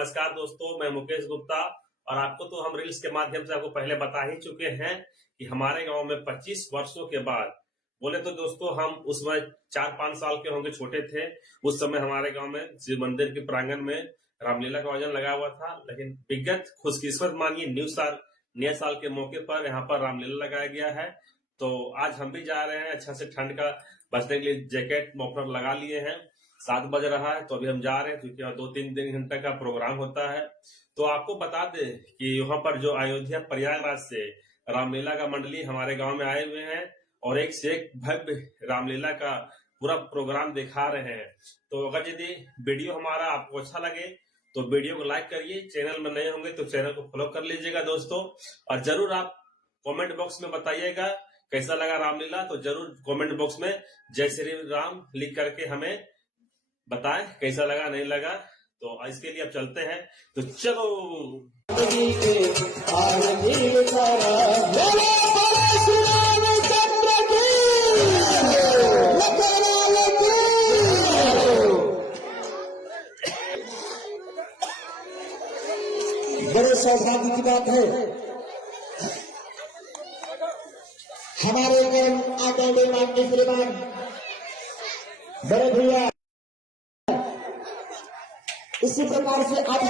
नमस्कार दोस्तों, मैं मुकेश गुप्ता। और आपको तो हम रील्स के माध्यम से आपको पहले बता ही चुके हैं कि हमारे गांव में 25 वर्षों के बाद, बोले तो दोस्तों हम उस समय 4-5 साल के होंगे, छोटे थे उस समय, हमारे गांव में शिव मंदिर के प्रांगण में रामलीला का आयोजन लगा हुआ था। लेकिन विगत खुशकिस्मत मानिए नए साल के मौके पर यहाँ पर रामलीला लगाया गया है। तो आज हम भी जा रहे हैं, अच्छा से ठंड का बचने के लिए जैकेट मफलर लगा लिए हैं। 7 बज रहा है तो अभी हम जा रहे हैं, क्योंकि 2-3 घंटे का प्रोग्राम होता है। तो आपको बता दें कि यहाँ पर जो अयोध्या प्रयागराज से रामलीला का मंडली हमारे गांव में आए हुए हैं और एक से एक भव्य रामलीला का पूरा प्रोग्राम दिखा रहे हैं। तो अगर यदि वीडियो हमारा आपको अच्छा लगे तो वीडियो को लाइक करिए, चैनल में नए होंगे तो चैनल को फॉलो कर लीजिएगा दोस्तों। और जरूर आप कमेंट बॉक्स में बताइएगा कैसा लगा रामलीला। तो जरूर कमेंट बॉक्स में जय श्री राम लिख करके हमें बताएं कैसा लगा, नहीं लगा। तो इसके लिए अब चलते हैं, तो चलो। बड़े सौभाग्य की बात है, हमारे आदरणीय माननीय श्रीमान बड़े भैया इसी प्रकार से आप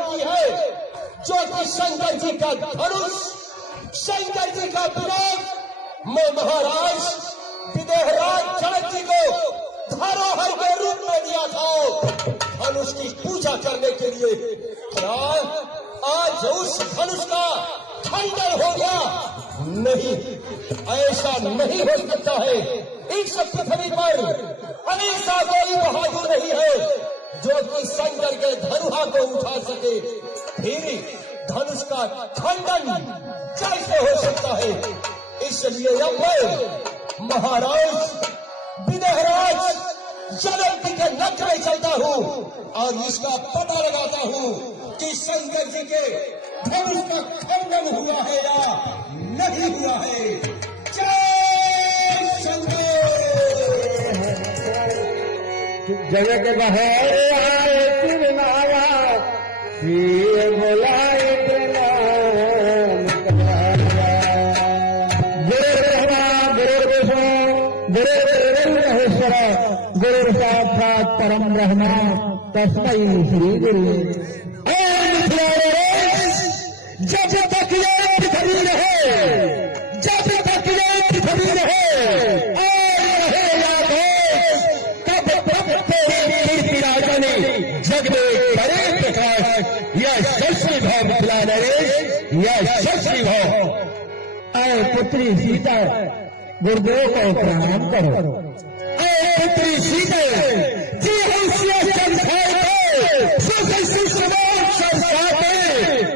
की है, जो कि शंकर जी का धनुष, शंकर जी का विरोध में महाराज विदेहराज जनक जी को धरोहर के रूप में दिया था धनुष की पूजा करने के लिए। आज उस धनुष का खंडन हो गया। नहीं, ऐसा नहीं हो सकता है। इस पृथ्वी पर ऐसा कोई बहादुर नहीं है जो कि शंकर के धनुहा को उठा सके। फिर धनुष का खंडन कैसे हो सकता है? इसलिए अब मैं महाराज विदेहराज जनक जी के नख में चलता हूँ और इसका पता लगाता हूँ कि शंकर जी के धनुष का खंडन हुआ है या नहीं हुआ है। जय शंकर। जगत बहार आए तिरनाया शिव बोलाए प्रणाम गुरु साक्षात परम ब्रह्म तस्मै श्री गुरु। जब तक ये पृथ्वी रहे, जब तक ये पृथ्वी रहे और रहेगा तब तब तेरी कीर्ति राजने जग में करे प्रकाश। यह शशि भाव बदला नरेश, यह शशि भाव। आए पुत्री सीता गुरुदेव को प्रणाम करो। आए पुत्री सीता जी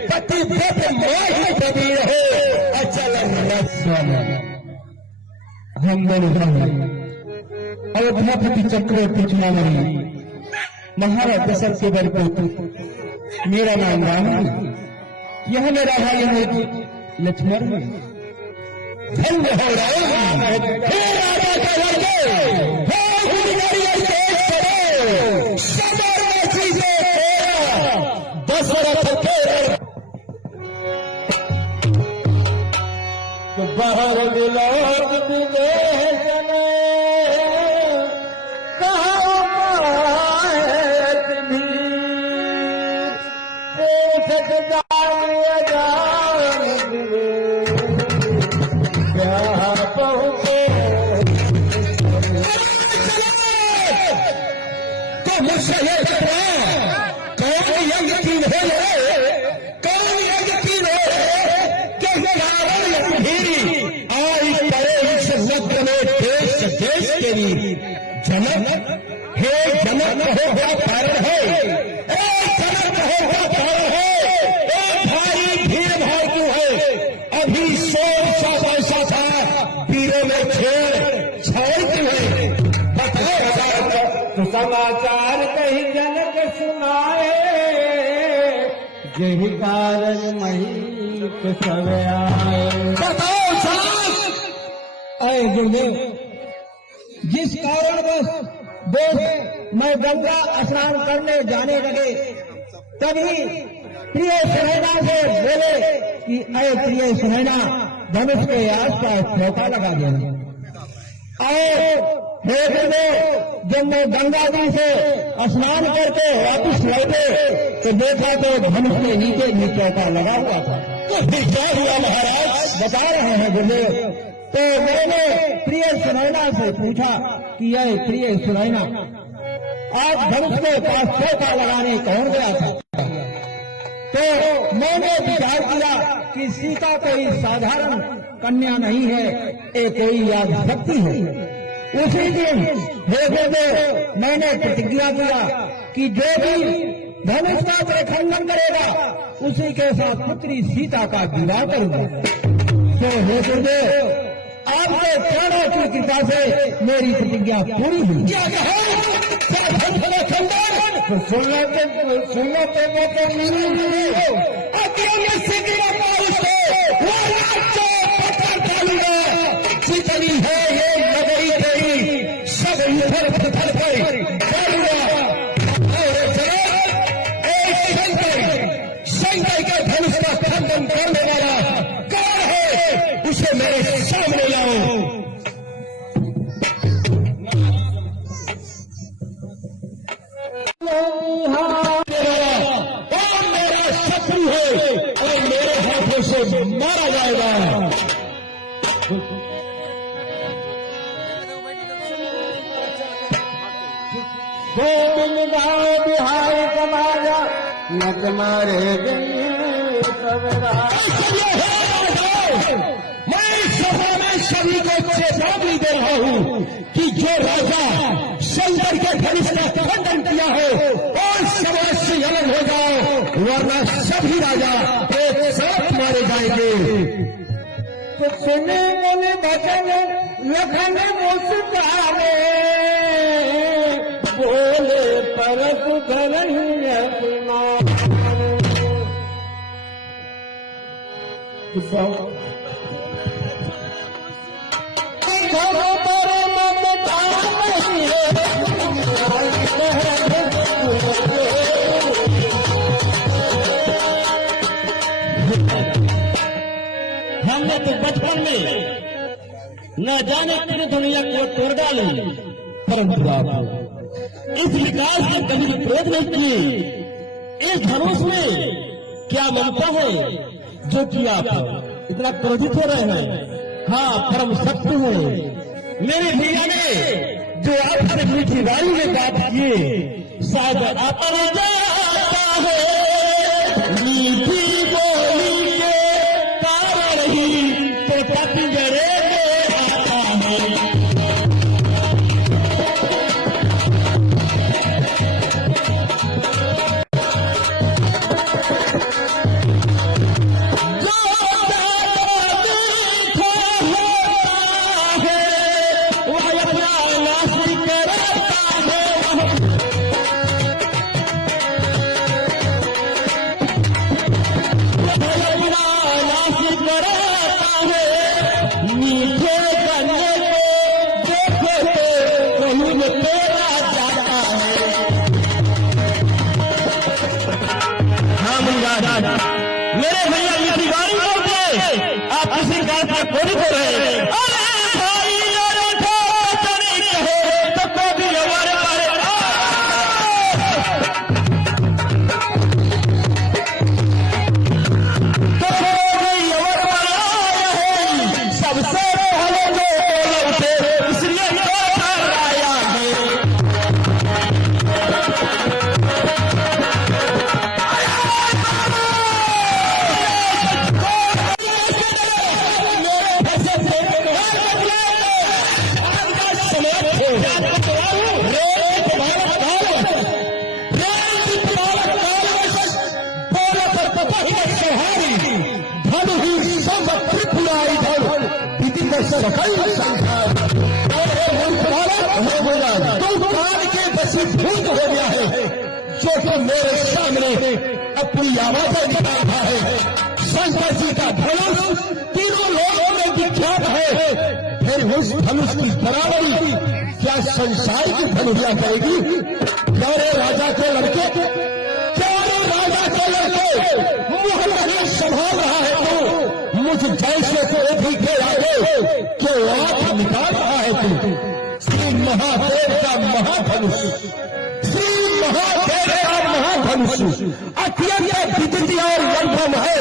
पति व्रत माही बनी रहे अचल स्वामी। हम दोनों अयोध्यापति चक्रवर्ती चुनावी महाराज दशरथ के वर पुत्र, मेरा नाम राम है, यह मेरा भाई है लक्ष्मण है। धन्य हो राम, हे राजा के लड़के, हे गुरुवारी के समर चीजें दशरथ के बाहर मिलोग मिले जने कहा देख जाए जान क्या पहुंचे तो मुझसे कौन यज्ञ है, कौन यज्ञ देश के लिए जनक, हे जनक हो गया कारण है, जनक हो गया कारण है। भारी भीड़ भाड़ क्यों है? अभी 100 पैसा था, वीरों में छेड़ छाड़ क्यों है? तो समाचार कहीं जनक सुनाए, यही कारण मही सब आए। गुरुदेव, जिस कारणवश दोस्त मैं गंगा स्नान करने जाने लगे, तभी प्रिय सुनैना से बोले कि अरे प्रिय सुनैना, धनुष के आसपास चौका लगा देना। और हे गुरुदेव, जब मैं गंगा जी से स्नान करके वापिस लौटे तो देखा तो धनुष के नीचे भी चौका लगा हुआ था। तो फिर क्या हुआ महाराज, बता रहे हैं गुरुदेव। तो मैंने प्रिय सुनैना से पूछा कि यह प्रिय सुनैना, आज धनुष के पास चौका लगाने कौन गया था? तो मैंने विचार किया कि सीता कोई साधारण कन्या नहीं है, ये कोई याद शक्ति है। उसी दिन हे गुरुदेव, मैंने प्रतिज्ञा किया कि जो भी धनुष का प्रखंडन करेगा उसी के साथ पुत्री सीता का विवाह करूंगा। तो हे गुरुदेव, आपके चरणों की कृपा से मेरी प्रतिज्ञा पूरी हुई। क्या सुनना जितनी है ये लगई गई सब इधर उधर कर शंकर के धनुष का खंडन करने वाला कौन है, उसे मेरे सामने लाओ। और मेरा शत्रु है और मेरे हाथों से मारा जाएगा। बिहार कमाया न तुम्हारे मैं सभा में सभी को चेतावनी दे रहा हूँ कि जो राजा शंकर के धनुष का खंडन किया हो और समाज से अलग हो जाओ, वरना सभी राजा एक साथ मारे जाएंगे। तो सुने बोले भजन लखन मुस्कारे, बोले परत धरन अपना। हमने तो बचपन में न जाने कितनी दुनिया को तोड़ डाली, परंतु आप इस विकास के कभी विरोध नहीं किए। इस धनुष में क्या ममता है जो कि आप इतना क्रोधित हो रहे हैं? हाँ, परम सत्य है। मेरे भैया ने जो आपसे मीठी वाणी में बात किए, शायद अपना जाता है मीठी बोली के कारण ही तो पतझड़े में आता है। मेरे भैया ये दिवाली बोलते आप किसी बात पर कोई हो रहे हैं। भूत हो गया है जो कि मेरे सामने अपनी आवाजें निकाल रहा है। शंकर जी का धनुष तीनों लोगों में विख्यात है, फिर उस धनुष की बराबरी क्या संसार की धनुषिया करेगी? क्या रे राजा के लड़के, क्या रे राजा के लड़के, मुँह नहीं संभाल रहा है तू, मुझ जैसे कोई के आगे क्यों आंख निकाल रहा है तू? श्री महादेव का महाधनुष, श्री महादेव का महाधनुष अत्यंत विद्युत और मंथन है।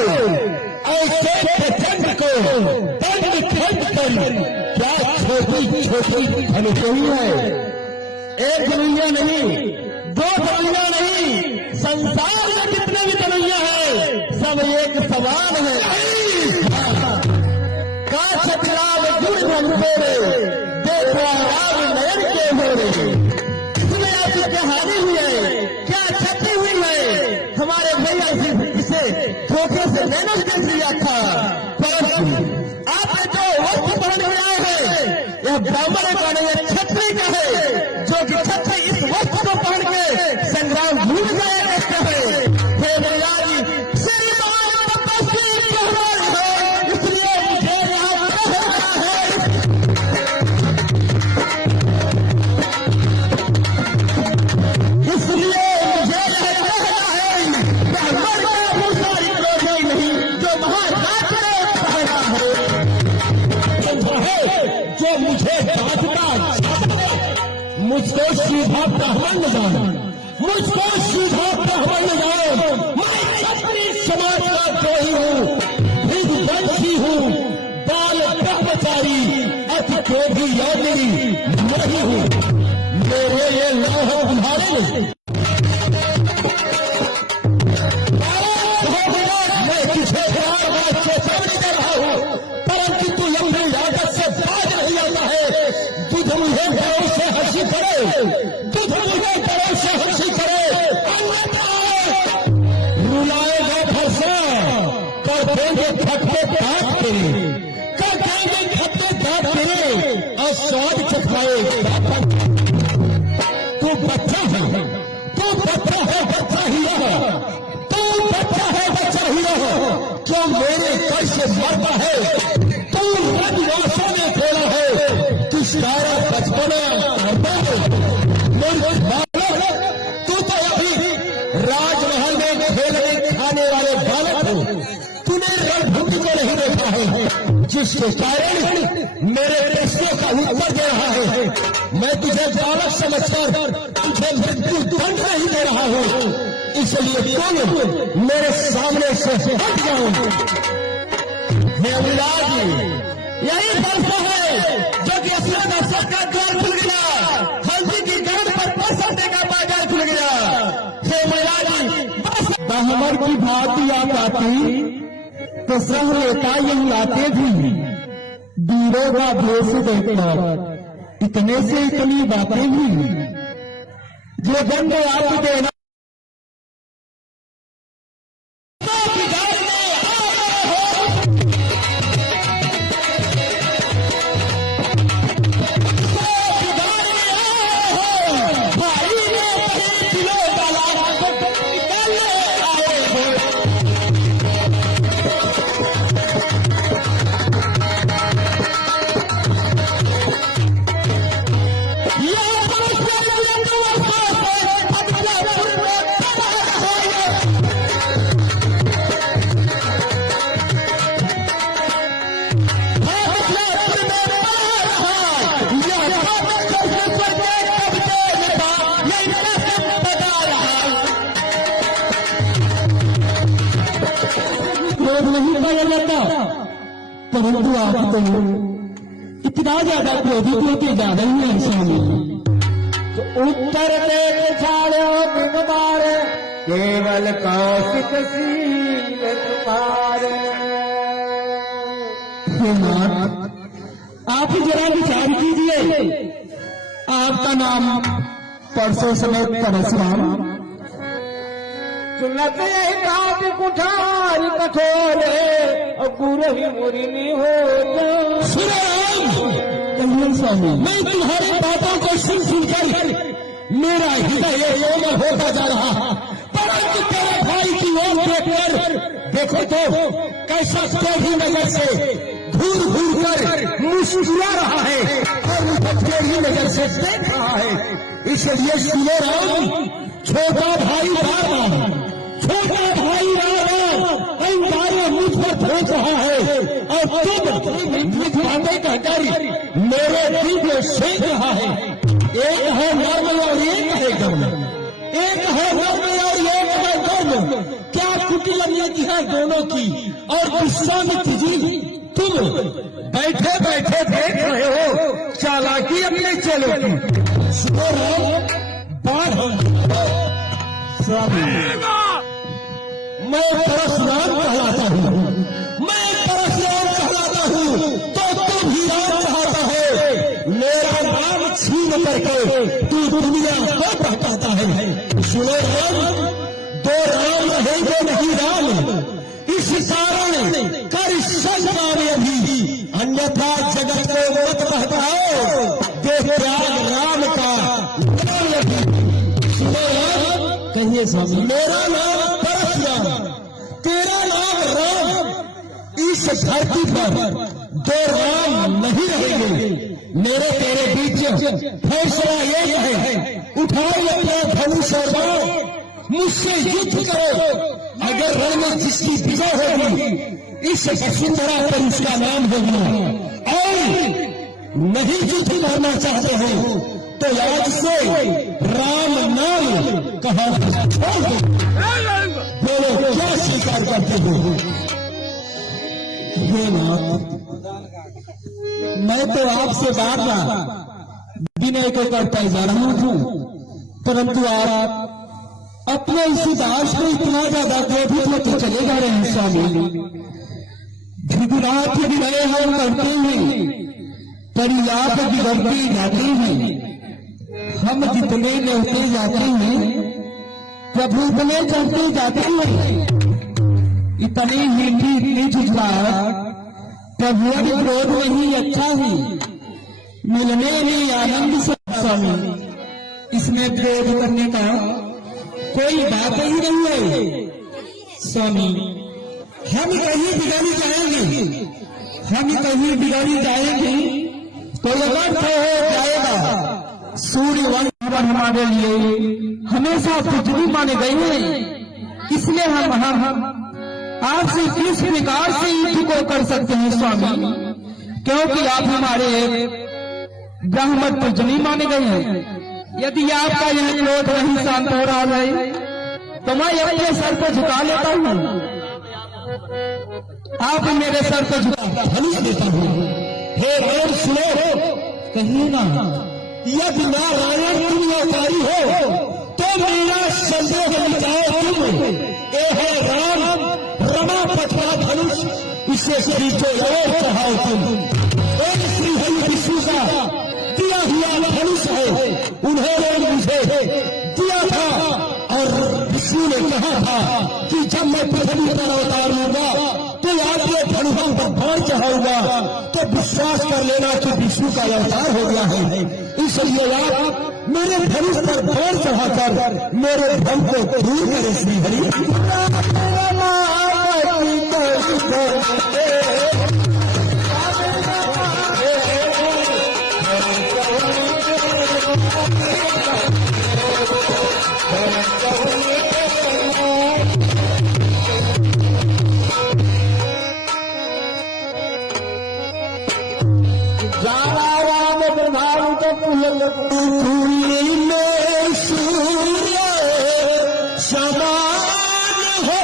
ऐसे प्रचंड को दंड खंड कर क्या छोटी छोटी धनुषी है? एक धनुषिया नहीं, दो धनुषिया नहीं, संसार में जितने भी धनुषिया है सब एक समान है। का छत्राव गुण धनुषे देखो राम नयन के मोरे, इसमें ऐसी कहानी हुई है, क्या क्षति हुई है? हमारे भैया इसे धोखे से नैनो दे दिया था, परंतु आपने जो वस्त्र पहने हुए आए हैं यह ब्राह्मण का नहीं है, क्षत्रिय का है, जो कि क्षत्रिय इस वस्त्र को पहन के संग्राम भूल जाया करते हैं। हे मैया जी, श्री महान तपस्वी कहलाए हैं, इसलिए मुझे यहाँ कहना है। इसलिए मुझे यह कहना है, ब्राह्मण का भूषारी कोई नहीं जो महाराज ने पहना है, जो मुझे बांधता मुझको सीधा ब्राह्मण जान, मुझको सीधा ब्राह्मण जान। मैं क्षत्रिय समाज का द्रोही हूँ, विध्वंसी हूँ, बाल ब्रह्मचारी, अति क्रोधी योगी नहीं हूँ। मेरे ये लौह तुम्हारे मैं तुझे बार बार चेतावनी दे रहा हूँ, परंतु तू अपनी आदत से बाज नहीं आता है। तुझ मुझे गौरव से हंसी करे, तुझ मुझे गौरव से हंसी करे, रुलाएगा फरसा कर देंगे खट्टे दांत तेरे, कर देंगे खट्टे दांत तेरे और स्वाद चखाएगा। तू बच्चा है, तू बच्चा है, बच्चा ही रह, तू बच्चा है, बच्चा ही रह, क्यों मेरे कर से मरता है? तू रजवासों में खेला है, तू सारा बचपना तू तो अभी राजमहल में खेलने खाने वाले बालक हो, तूने रणभूमि को नहीं देखा है, जिसके कारण मेरे प्रश्नों का उत्तर दे रहा है। मैं तुझे बालक समझकर तुझे मृत्यु दंड नहीं दे रहा हूँ, इसलिए तुम मेरे सामने से हट जाओ। यही फलसा है जो कि असली दर्शक का द्वार खुल गया, हल्दी की गंध पर पैसा का बाजार खुल गया। हे महिला जी, ब्राह्मण की भांति आप आती तो सह लेता यही आते भी, वीरों का भेष देखकर इतने से इतनी बातें भी, जो दंड आप देना नहीं पाया जाता, परंतु आप तो इतना ज्यादा क्रोधित होते ज्यादा ही है स्वामी। तो उत्तर देख छाड़ो बिगमार, केवल कौशिक सील तुम्हारे। आप ही जरा विचार कीजिए, आपका नाम परसों समेत परशुराम, सुनते काट कुठार कठोरे और पूरे ही मुरिनी हो। स्वामी, मैं तुम्हारी बातों को सुन सुनकर मेरा हृदय एवं होता जा रहा, परंतु तेरे भाई की ओर देखकर देखो तो कैसा तेरी नजर से घूर घूर कर मुस्कुरा रहा है और मुझे टेढ़ी नजर से देख रहा है। इसलिए सुनो राम, छोटा भाई राम, छोटा भाई राम अंगारे मुझ पर फेंक रहा है और तुम मिठाने कहकर मेरे दिल को सेंक रहा है। एक है नर्म और एक है गर्म, एक है नर्म और एक है गर्म। क्या कुटिलनियत है दोनों की। और विश्वामित्र जी, तुम बैठे बैठे देख रहे हो चालाकी अपने चेलों की। सुनो राम, बाढ़ स्वामी, मैं परशुराम कहलाता हूँ, मैं परशुराम कहलाता हूँ, तो तुम ही राम चाहता है। मेरा नाम छीन करके तू दुनिया को बहकाता है। सुनो राम, दो राम रहेंगे नहीं राम, इस कारण कर शंका में भी, अन्यथा जगत को मत बहकाओ। देह त्याग राम का सुनो राम, कहिए स्वामी। मेरा नाम परशुराम, तेरा नाम राम। इस धरती पर दो राम नहीं रहेंगे। मेरे तेरे बीच फैसला एक है, उठाओ अपना धनुष और बाण, मुझसे युद्ध करो। अगर रण में जिसकी विजय होगी, इस वसुंधरा पर उसका नाम होगा। और नहीं युद्ध करना चाहते हो तो आज से राम नाम कहा छोड़ दो। बोलो क्या स्वीकार करते हो। हे नाथ, मैं तो आपसे बार विनय को करता जा रहा हूं, परंतु आप अपने इसी दास को इतना ज्यादा क्रोधित होते चले जा रहे हैं स्वामी। भिगुरात विनय हम करते हैं, परिलाप बिगड़ती जाती है। हम जितने न्योते जाते हैं, प्रभु इतने चढ़ते जाते हैं। इतनी मीठी इतनी झुझलाहट प्रभु के क्रोध में ही अच्छा है, मिलने में आनंद से स्वामी। इसमें क्रोध करने का कोई बात ही नहीं है स्वामी। हम कहीं बिगाड़ी जाएंगे, हम कहीं बिगाड़ी जाएंगे तो अनर्थ हो जाएगा। सूर्य वंश हमारे लिए हमेशा बिजली माने गए हैं, इसलिए हम आपसे किस प्रकार से युद्ध को कर सकते हैं स्वामी, क्योंकि आप हमारे ब्राह्मण पूजनी माने गए हैं। यदि आपका यह क्रोध नहीं शांत हो रहा है तो मैं अपने सर को झुका लेता हूँ। आप मेरे सर को झुका धनुष देता हूँ। हे राम सुनो, कहिए ना, यदि नारायण तुम अवतारी हो तो मेरा संदेह मिटाओ तुम। ए है राम, रमापत का धनुष, इसे खींचो और चढ़ाओ तुम। एक श्री हरि विष्णु का दिया हुआ धनुष है, उन्होंने मुझे दिया था और विष्णु ने कहा था कि जब मैं पृथ्वी पर अवतार लूंगा तो आपके धनुषों पर बाण चढ़ाऊंगा। तो विश्वास कर लेना कि विष्णु का अवतार हो गया है। इसलिए आप मेरे धनुष पर बाण चढ़ाकर मेरे भ्रम को दूर करें श्री हरि। में सूर्य समान हो,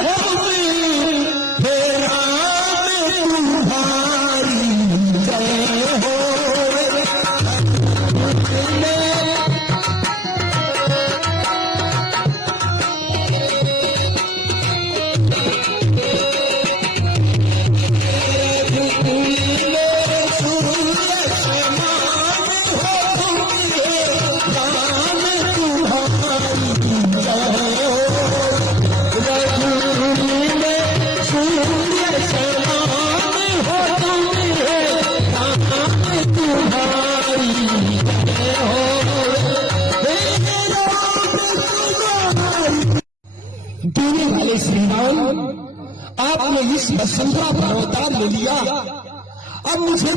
हे राम तुम्हारी जय हो। देने वाले श्री राम, आपने इस वसुंधरा पर अवतार ले लिया, अब मुझे